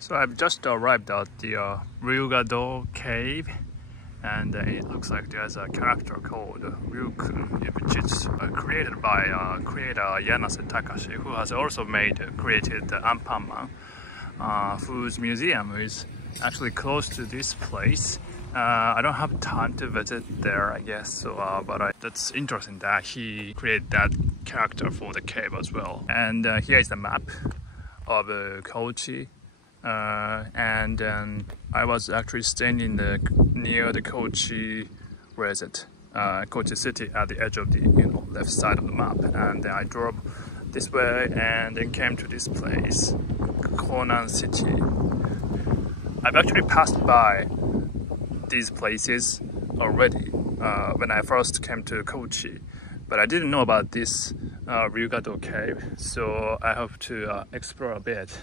So I've just arrived at the Ryugado Cave, and it looks like there's a character called Ryukun, which is created by creator Yanase Takashi, who has also created the Anpanman, whose museum is actually close to this place. I don't have time to visit there, I guess, so, but that's interesting that he created that character for the cave as well. And here is the map of Kochi. And then I was actually staying near the Kochi, where is it? Kochi city, at the edge of the left side of the map. And then I drove this way and then came to this place, Konan City. I've actually passed by these places already when I first came to Kochi, but I didn't know about this Ryugado Cave, so I hope to explore a bit.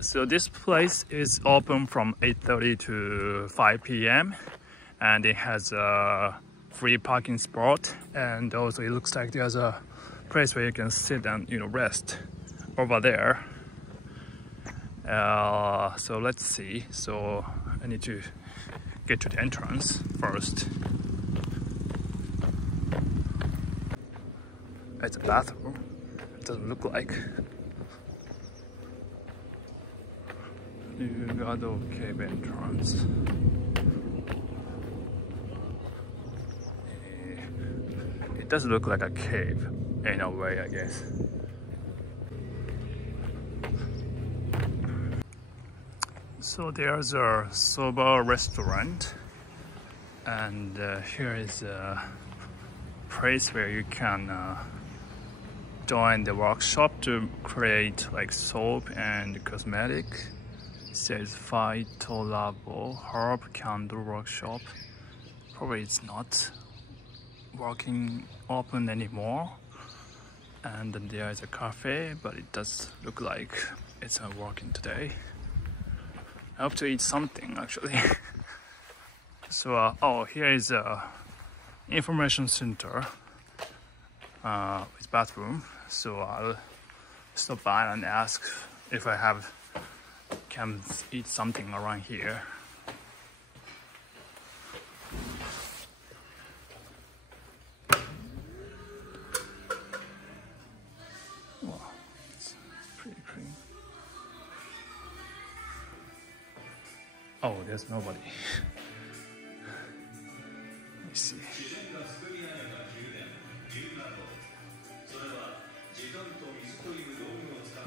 So this place is open from 8:30 to 5 p.m. and it has a free parking spot, and also it looks like there's a place where you can sit and rest over there. So let's see. So I need to get to the entrance first. It's a bathroom. It doesn't look like. Ryugado Cave entrance. It does look like a cave in a way, I guess. So there's a soba restaurant, and here is a place where you can join the workshop to create like soap and cosmetic. It says Phytolabo Herb Candle Workshop. Probably it's not open anymore. And then there is a cafe, but it does look like it's not working today. I hope to eat something actually. So, oh, here is a information center with bathroom. So I'll stop by and ask if I can eat something around here. Wow, it's pretty clean. Oh, there's nobody. Let me see.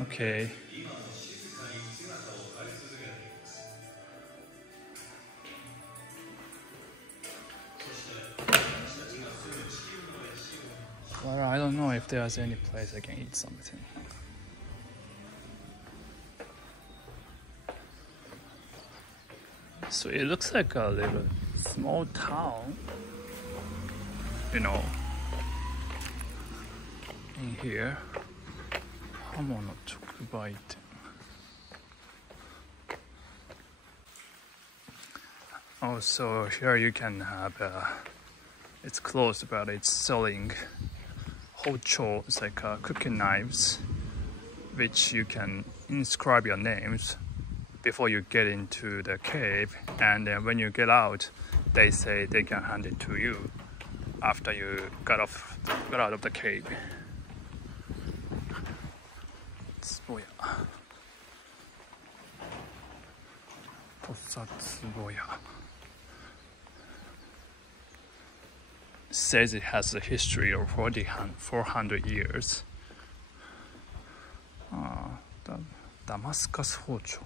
Okay. Well, I don't know if there's any place I can eat something. So it looks like a little small town, in here. Also here you can have it's closed, but it's selling hocho. It's like cooking knives, which you can inscribe your names before you get into the cave, and then when you get out, they say they can hand it to you after you got out of the cave. Tosatsuboya. Tosatsuboya. It says it has a history of 400 years. Damascus hocho.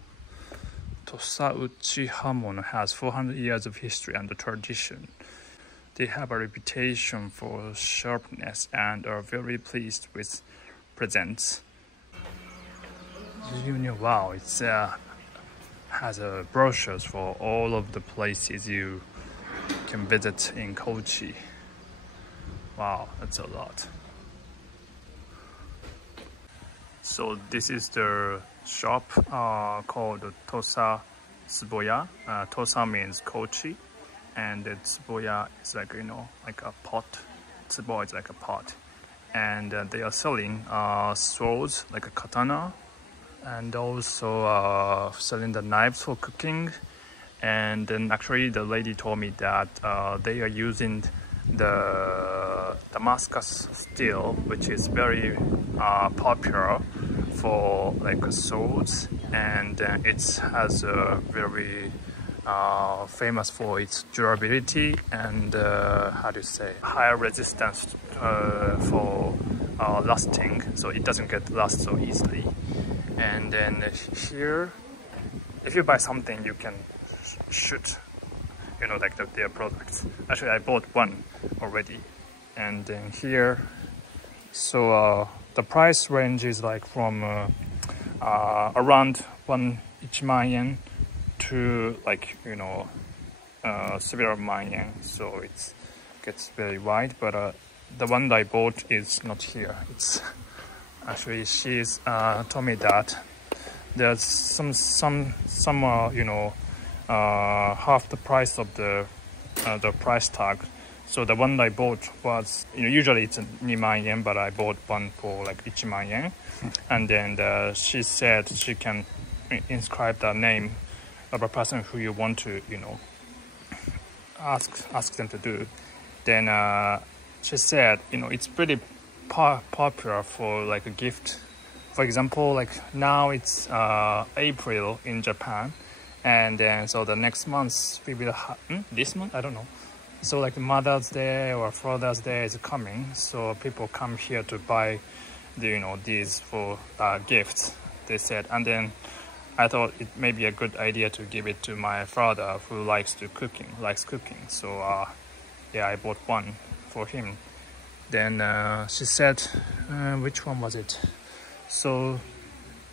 Tosatsuboya has 400 years of history and tradition. They have a reputation for sharpness and are very pleased with presents. Wow, it has brochures for all of the places you can visit in Kochi. Wow, that's a lot. So this is the shop called Tosatsuboya. Tosa means Kochi, and Tsuboya is like like a pot. Tsubo is like a pot, and they are selling swords like a katana, and also selling the knives for cooking. And then actually the lady told me that they are using the Damascus steel, which is very popular for like swords, and it has a very famous for its durability and how do you say, higher resistance for lasting, so it doesn't get lost so easily. And then here, if you buy something, you can shoot, you know, like their products. Actually, I bought one already. And then here, so the price range is like from around 1,000,000 yen to like, you know, several million yen. So it gets very wide, but the one I bought is not here. It's actually, she's told me that there's some you know, half the price of the price tag. So the one I bought was, you know, usually it's 2,000,000 yen, but I bought one for like 1,000,000 yen. And then she said she can inscribe the name of a person who you want to, you know, ask them to do. Then she said, you know, it's pretty popular for like a gift. For example, like now it's April in Japan, and then so the next month we will have this month, I don't know. So like Mother's Day or Father's Day is coming, so people come here to buy the, you know, these for gifts, they said. And then I thought it may be a good idea to give it to my father, who likes cooking. So yeah, I bought one for him. Then she said, which one was it? So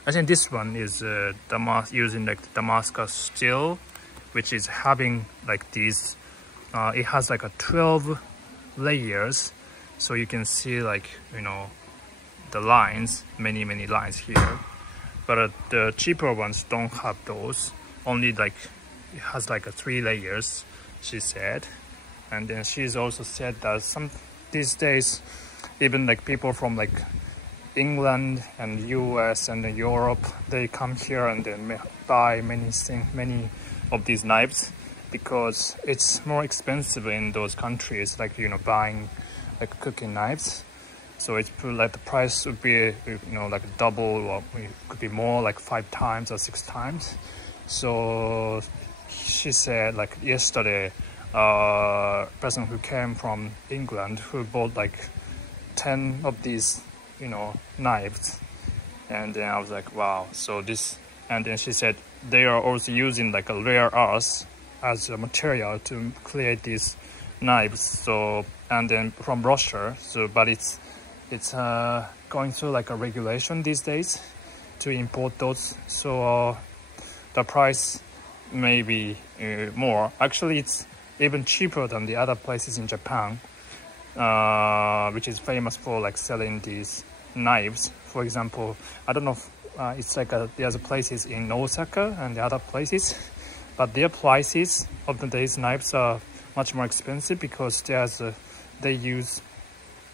I think this one is using like Damascus steel, which is having like these. It has like a 12 layers, so you can see like, you know, the lines, many lines here. But the cheaper ones don't have those. Only like it has like a 3 layers, she said. And then she's also said that these days, even like people from like England and US and Europe, they come here and then buy many of these knives, because it's more expensive in those countries, like, you know, buying like cooking knives. So it's like the price would be, you know, like double, or it could be more, like 5 times or 6 times. So she said like yesterday, person who came from England who bought like 10 of these, you know, knives. And then I was like, wow. So this, and then she said they are also using like a rare earth as a material to create these knives. So, and then from Russia. So, but it's going through like a regulation these days to import those. So the price may be more. Actually, it's even cheaper than the other places in Japan, which is famous for like selling these knives. For example, I don't know if it's like there's places in Osaka and the other places, but their prices of these knives are much more expensive, because they use,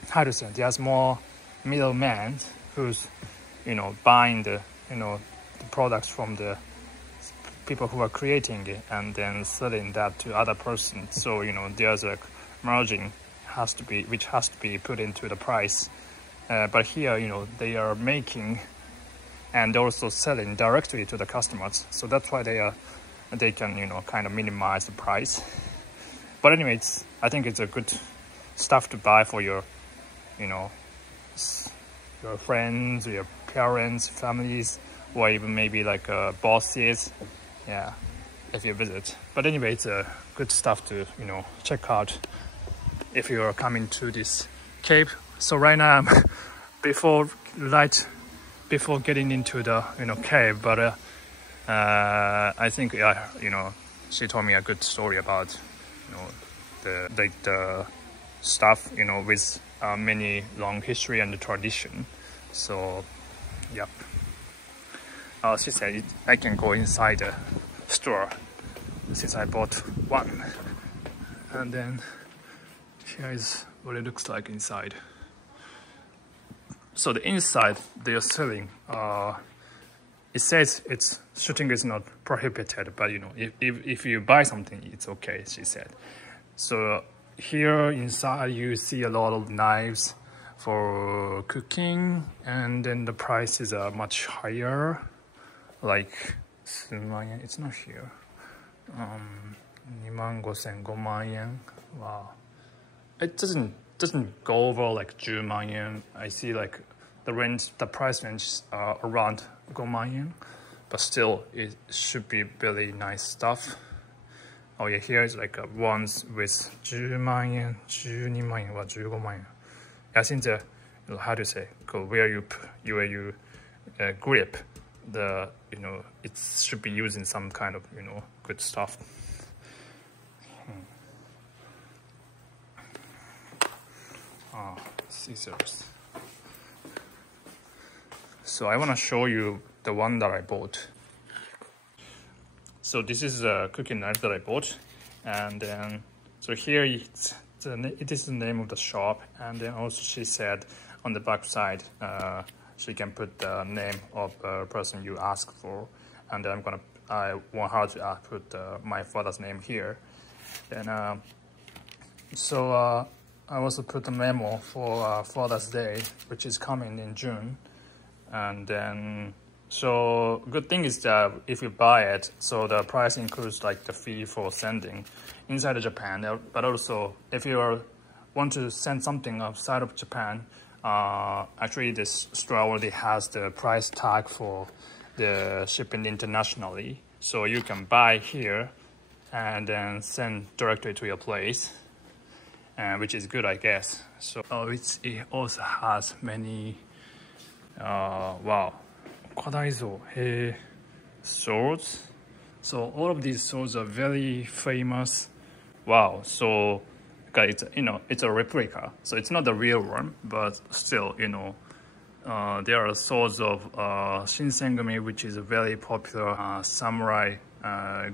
how to say, there's more middlemen who's, you know, buying the, you know, the products from the people who are creating it and then selling that to other persons. So, you know, there's a margin which has to be put into the price. But here, you know, they are making and also selling directly to the customers. So that's why they can, you know, kind of minimize the price. But anyway, I think it's a good stuff to buy for your, you know, your friends, your parents, families, or even maybe like bosses. Yeah, if you visit. But anyway, it's a good stuff to, you know, check out if you're coming to this cave. So right now I'm before getting into the, you know, cave, but I think, you know, she told me a good story about, you know, the stuff, you know, with many long history and tradition. So yep. She said I can go inside the store since I bought one. And then here is what it looks like inside. So the inside, they are selling it says it's shooting is not prohibited, but you know, if you buy something, it's okay, she said. So here inside you see a lot of knives for cooking, and then the prices are much higher, like it's not here. 25,000, 5만 yen. Wow. It doesn't go over like 10만 yen. I see like the price range are around 5만 yen, but still it should be really nice stuff. Oh yeah, here is like ones with 10만 yen, 12만 yen, or 15만 yen. I think how to say, where you grip the, you know, it should be using some kind of, you know, good stuff. Scissors. So I want to show you the one that I bought. So this is a cooking knife that I bought, and then so here it is the name of the shop, and then also she said on the back side she can put the name of the person you ask for, and then I want her to put my father's name here. Then I also put a memo for Father's Day, which is coming in June. And then, so good thing is that if you buy it, so the price includes like the fee for sending inside of Japan. But also, if you want to send something outside of Japan, actually this store already has the price tag for the shipping internationally. So you can buy here and then send directly to your place. Which is good, I guess. So it also has many wow, swords. So all of these swords are very famous. Wow. So it's, you know, it's a replica, so it's not the real one, but still, you know, there are swords of Shinsengumi, which is a very popular samurai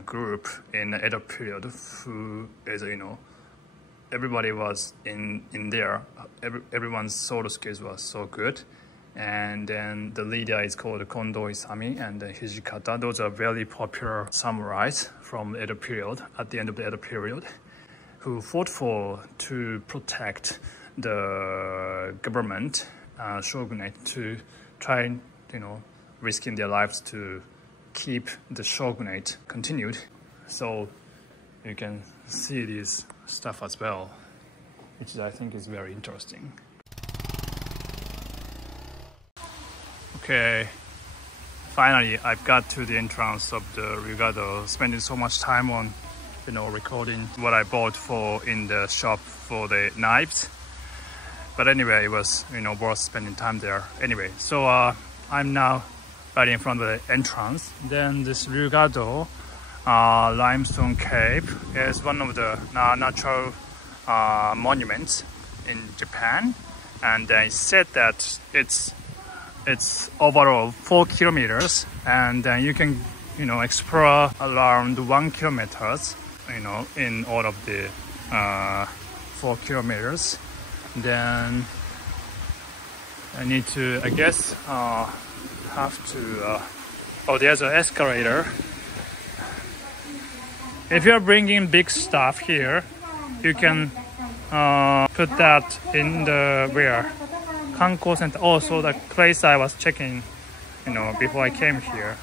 group in the Edo period, who is, you know, everybody was in there. Everyone's sword skills was so good. And then the leader is called Kondo Isami and Hijikata. Those are very popular samurais from the Edo period, at the end of the Edo period, who fought to protect the government, shogunate, to try, you know, risking their lives to keep the shogunate continued. So you can see this stuff as well, which I think is very interesting. Okay, finally I've got to the entrance of the Ryugado, spending so much time on, you know, recording what I bought in the shop for the knives. But anyway, it was, you know, worth spending time there. Anyway, so I'm now right in front of the entrance. Then this Ryugado Limestone Cave is one of the natural monuments in Japan, and they said that it's overall 4 kilometers, and then you can, you know, explore around 1 kilometer, you know, in all of the 4 kilometers. Then I need to, I guess, have to. Oh, there's an escalator. If you're bringing big stuff here, you can put that in the Kanko Center. Also, the place I was checking, you know, before I came here,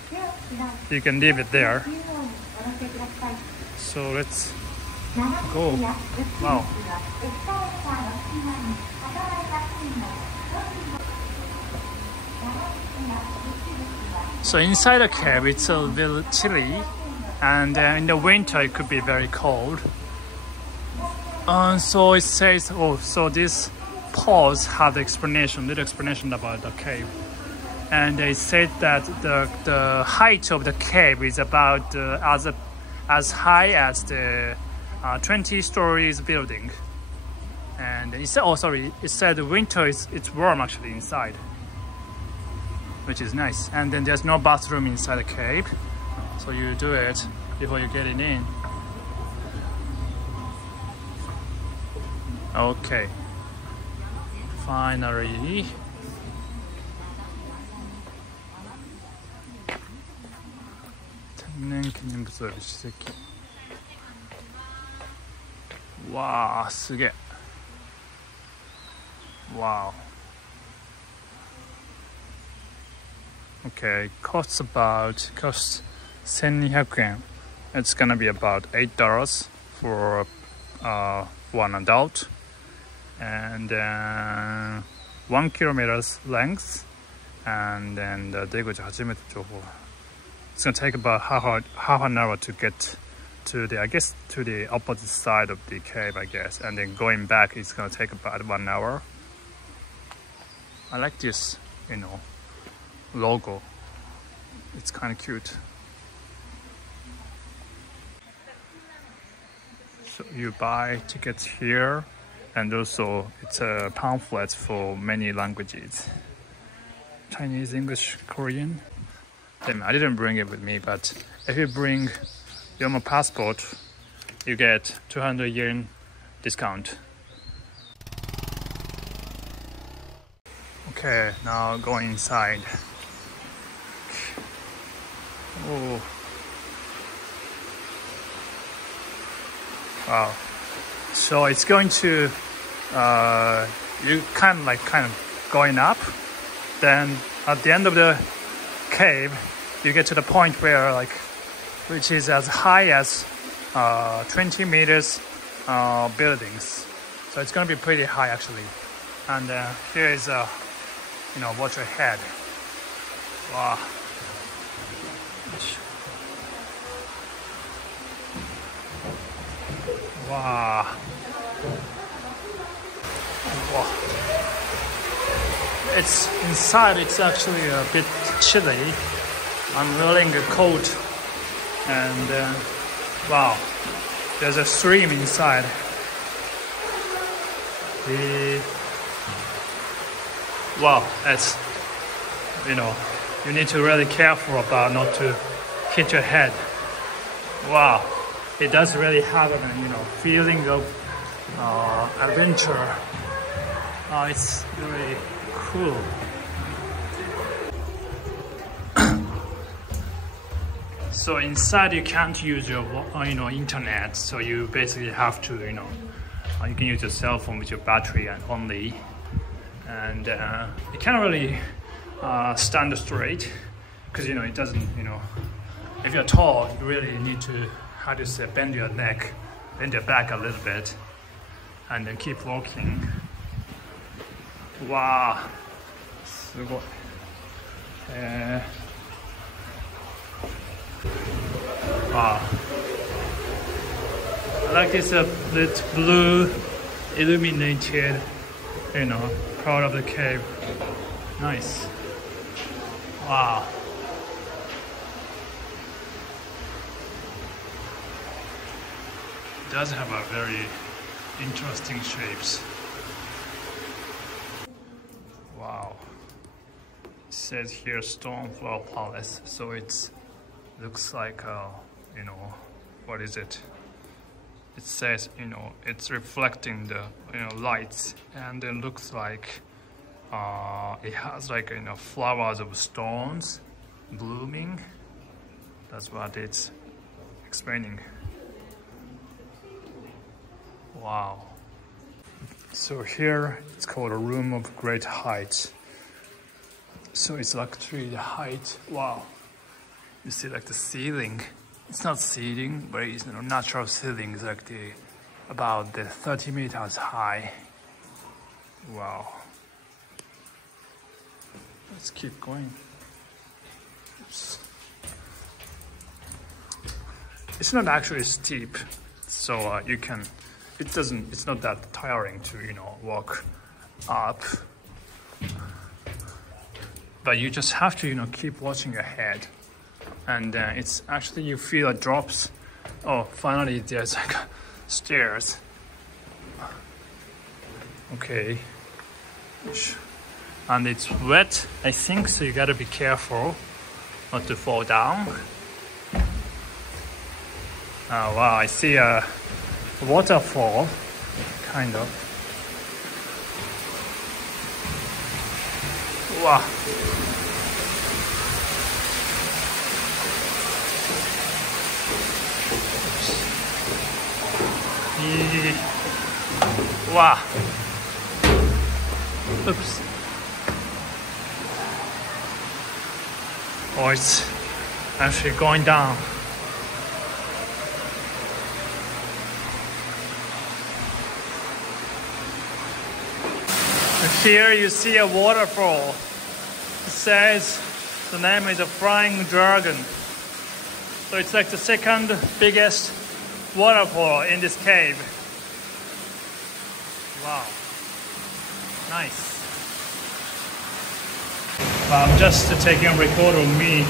you can leave it there. So let's go. Wow. So inside the cave, it's a little chilly, and in the winter it could be very cold. So it says, oh, so this pause had little explanation about the cave, and they said that the height of the cave is about as high as the 20 stories building. And it said, oh sorry, it said the winter it's warm actually inside, which is nice. And then there's no bathroom inside the cave, so you do it before you get it in. Okay, finally. 年記念物および史跡。わあ、すげえ。Wow. Okay, costs 1200 yen. It's gonna be about $8 for one adult, and 1 kilometer's length. And then出口初めて情報。It's gonna take about half an hour to get to the, I guess, to the opposite side of the cave, I guess, and then going back is gonna take about 1 hour. I like this, logo. It's kind of cute. So you buy tickets here, and also it's a pamphlet for many languages. Chinese, English, Korean. Damn, I didn't bring it with me, but if you bring your passport, you get 200 yen discount. Okay, now going inside. Oh, wow! So it's going to you kind of going up. Then at the end of the cave, you get to the point where which is as high as 20 meters buildings. So it's going to be pretty high actually. And here is watch your head. Wow. Wow. Wow. It's inside, it's actually a bit chilly. I'm wearing a coat, and wow, there's a stream inside. Wow, it's, you need to really careful about not to hit your head. Wow, it does really have a feeling of adventure. It's really cool. So inside you can't use your internet, so you basically have to you can use your cell phone with your battery and only, and you can't really stand straight because it doesn't if you're tall you really need to bend your neck, bend your back a little bit, and then keep walking. Wow, すごい。Wow. I like this blue illuminated, part of the cave. Nice. Wow. It does have a very interesting shapes. Wow. It says here Stone Floor Palace, so it looks like what is it? It says it's reflecting the lights, and it looks like it has flowers of stones blooming. That's what it's explaining. Wow. So here it's called a room of great height. So it's actually the height. Wow. You see the ceiling. It's not ceiling, but it's natural ceiling. It's about 30 meters high. Wow. Let's keep going. Oops. It's not actually steep, so you can. It's not that tiring to walk up. But you just have to keep watching your head. And it's actually, you feel it drops. Oh, finally there's stairs. Okay. And it's wet, I think, so you gotta be careful not to fall down. Oh wow, I see a waterfall, kind of. Wow. Wow. Oops. Oh, it's actually going down. Here you see a waterfall. It says the name is a Flying Dragon. So it's like the second biggest waterfall in this cave. Wow. Nice. I'm just taking a record of me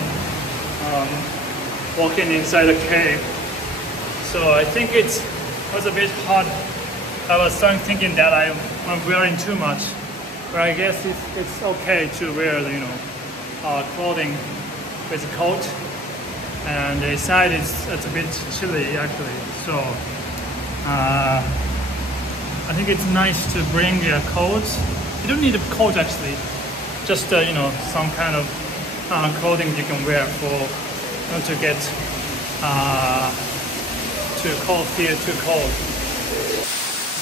walking inside the cave. So I think it was a bit hot. I was thinking that I'm wearing too much. But I guess it's okay to wear, clothing with a coat. And inside it's a bit chilly actually. So I think it's nice to bring a coat. You don't need a coat actually. Just some kind of clothing you can wear for not to get too cold here, too cold.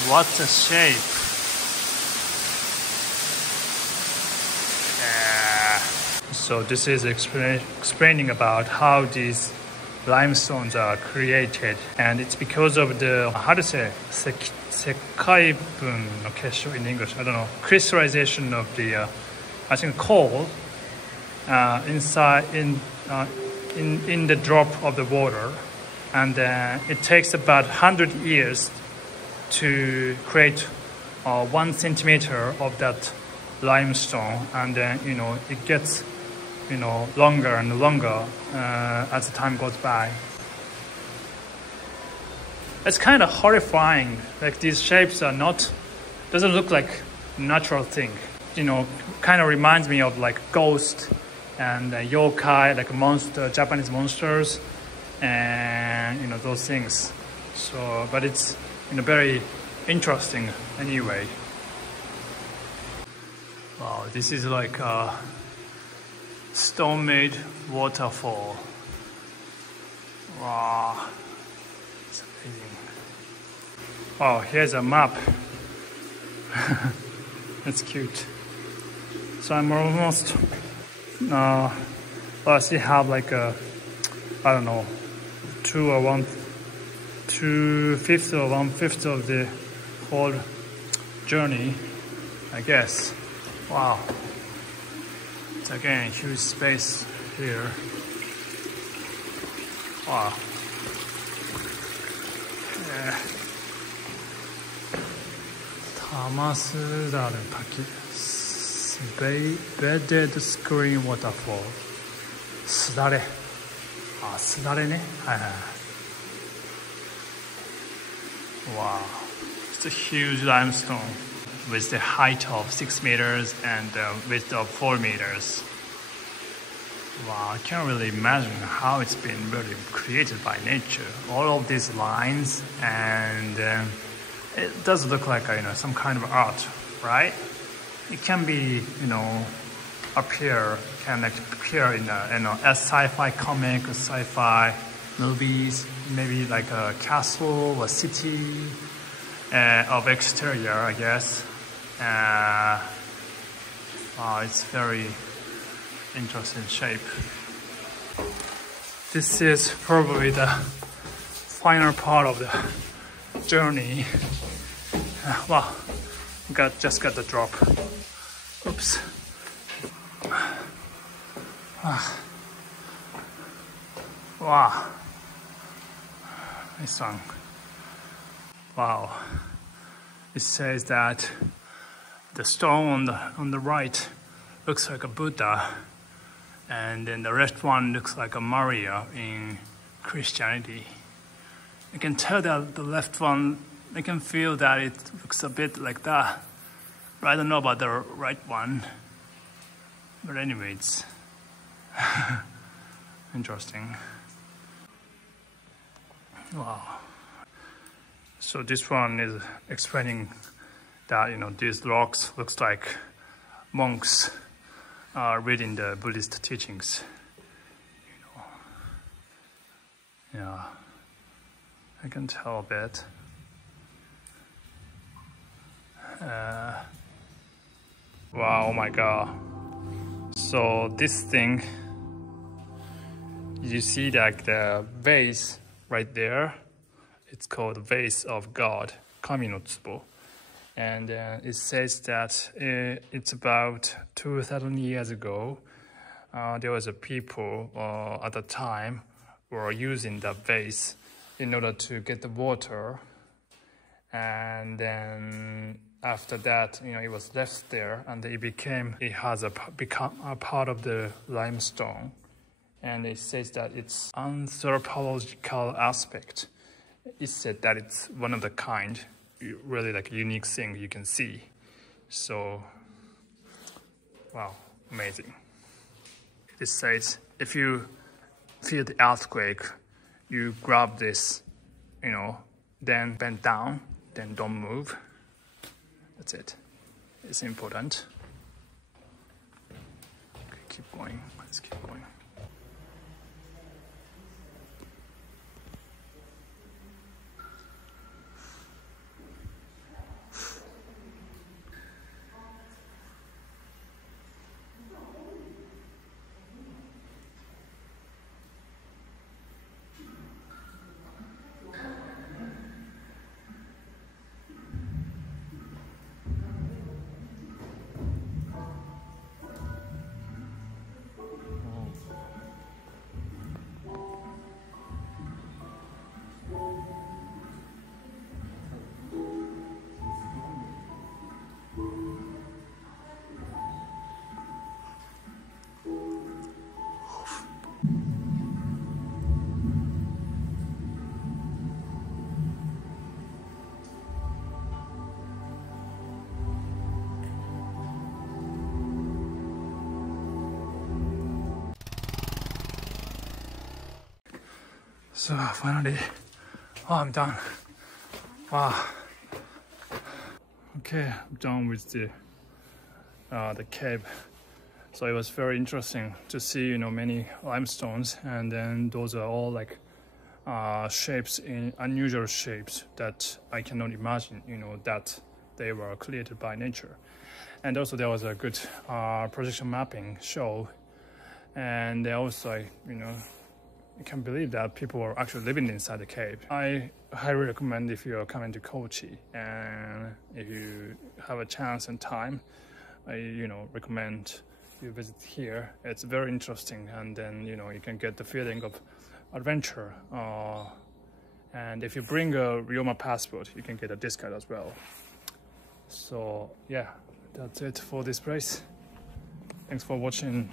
What a shape! So this is explaining about how these limestones are created, and it's because of the, how to say, sekkaibun no kessho in English, I don't know, crystallization of the I think coal inside in the drop of the water, and it takes about 100 years to create 1 centimeter of that limestone, and then it gets longer and longer as the time goes by. It's kind of horrifying. Like these shapes doesn't look like natural thing. Kind of reminds me of like ghost and yokai, like monster, Japanese monsters, and those things. So, but it's very interesting anyway. Wow, this is like a stone-made waterfall. Wow, it's amazing. Wow, here's a map. That's cute. So I'm almost, I still have like I don't know, 2/5 or 1/5 of the whole journey, I guess. Wow. It's again a huge space here. Wow. Yeah. Tosatsuboya Taki. Bedded screen waterfall. Sudare. Sudare ne? Wow. It's a huge limestone with the height of 6 meters and width of 4 meters. Wow, I can't really imagine how it's been really created by nature. All of these lines, and it does look like some kind of art, right? It can be appear in a sci-fi comic, or sci-fi movies, maybe like a castle or city of exterior, I guess. It's very interesting shape. This is probably the final part of the journey. Wow, just got the drop. Oops. Wow. Nice one. Wow. It says that the stone on the right looks like a Buddha, and then the left one looks like a Maria in Christianity. You can tell that the left one, I can feel that it looks a bit like that. But I don't know about the right one. But anyway, it's interesting. Wow. So this one is explaining that these rocks looks like monks reading the Buddhist teachings. Yeah, I can tell a bit. Wow, oh my god. So this thing, you see like the vase right there. It's called vase of God, Kami no Tsubo. And it says that it's about 2,000 years ago. There was a people at the time were using that vase in order to get the water. And then after that, you know, it was left there, and it has become a part of the limestone. And it says that it's anthropological aspect. It said that it's one of the kind, really like unique thing you can see. So, wow, amazing. It says if you feel the earthquake, you grab this, you know, then bend down, then don't move. That's it. It's important. Okay, keep going. Let's keep going. So finally, I'm done. Wow. Okay, I'm done with the cave. So it was very interesting to see, you know, many limestones, and then those are all like shapes, in unusual shapes that I cannot imagine, you know, that they were created by nature. And also there was a good projection mapping show, and they also, you know, I can't believe that people are actually living inside the cave. I highly recommend if you're coming to Kochi, and if you have a chance and time, I, you know, recommend you visit here. It's very interesting, and then, you know, you can get the feeling of adventure. And if you bring a Ryoma passport, you can get a discount as well. So yeah, that's it for this place. Thanks for watching.